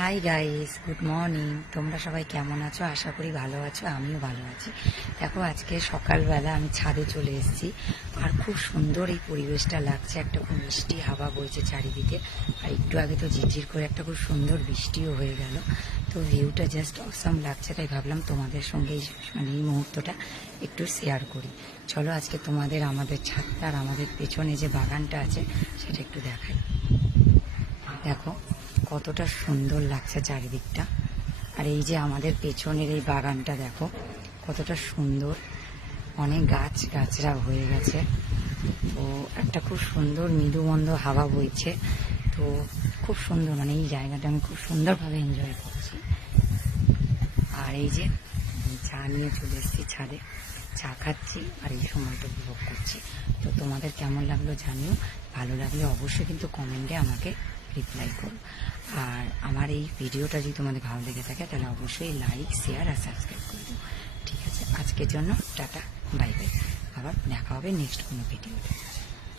Hi guys, good morning. তোমরা সবাই কেমন আছো? আশা করি ভালো আছো, আমিও ভালো আছি। দেখো, আজকে সকালবেলা আমি ছাদে চলে এসেছি, আর খুব সুন্দর এই পরিবেশটা লাগছে। একটা খুব মিষ্টি হাওয়া বইছে চারিদিকে, আর একটু আগে তো ঝিরঝির করে একটা খুব সুন্দর বৃষ্টিও হয়ে গেল। তো ভিউটা জাস্ট অসাম লাগছে, তাই ভাবলাম তোমাদের সঙ্গে এই মুহূর্তটা একটু শেয়ার করি। চলো আজকে তোমাদের আমাদের ছাদটা আর আমাদের পেছনে যে বাগানটা আছে সেটা একটু দেখাই। দেখো কতটা সুন্দর লাগছে চারিদিকটা। আর এই যে আমাদের পেছনের এই বাগানটা দেখো কতটা সুন্দর, অনেক গাছরা হয়ে গেছে। তো একটা খুব সুন্দর মৃদুমন্দ হাওয়া বইছে। তো খুব সুন্দর, এই জায়গাটা আমি খুব সুন্দরভাবে এনজয় করছি। আর এই যে চা নিয়ে চলে এসেছি ছাদে, চা খাচ্ছি আর এই সময়টা উপভোগ করছি। তো তোমাদের কেমন লাগলো জানিও, ভালো লাগলে অবশ্যই কিন্তু কমেন্টে আমাকে রিপ্লাই করো। আর আমার এই ভিডিওটা যদি তোমাদের ভালো লেগে থাকে তাহলে অবশ্যই লাইক, শেয়ার আর সাবস্ক্রাইব করে দিও। ঠিক আছে, আজকের জন্য টাটা, বাই বাই। আবার দেখা হবে নেক্সট কোনো ভিডিওতে।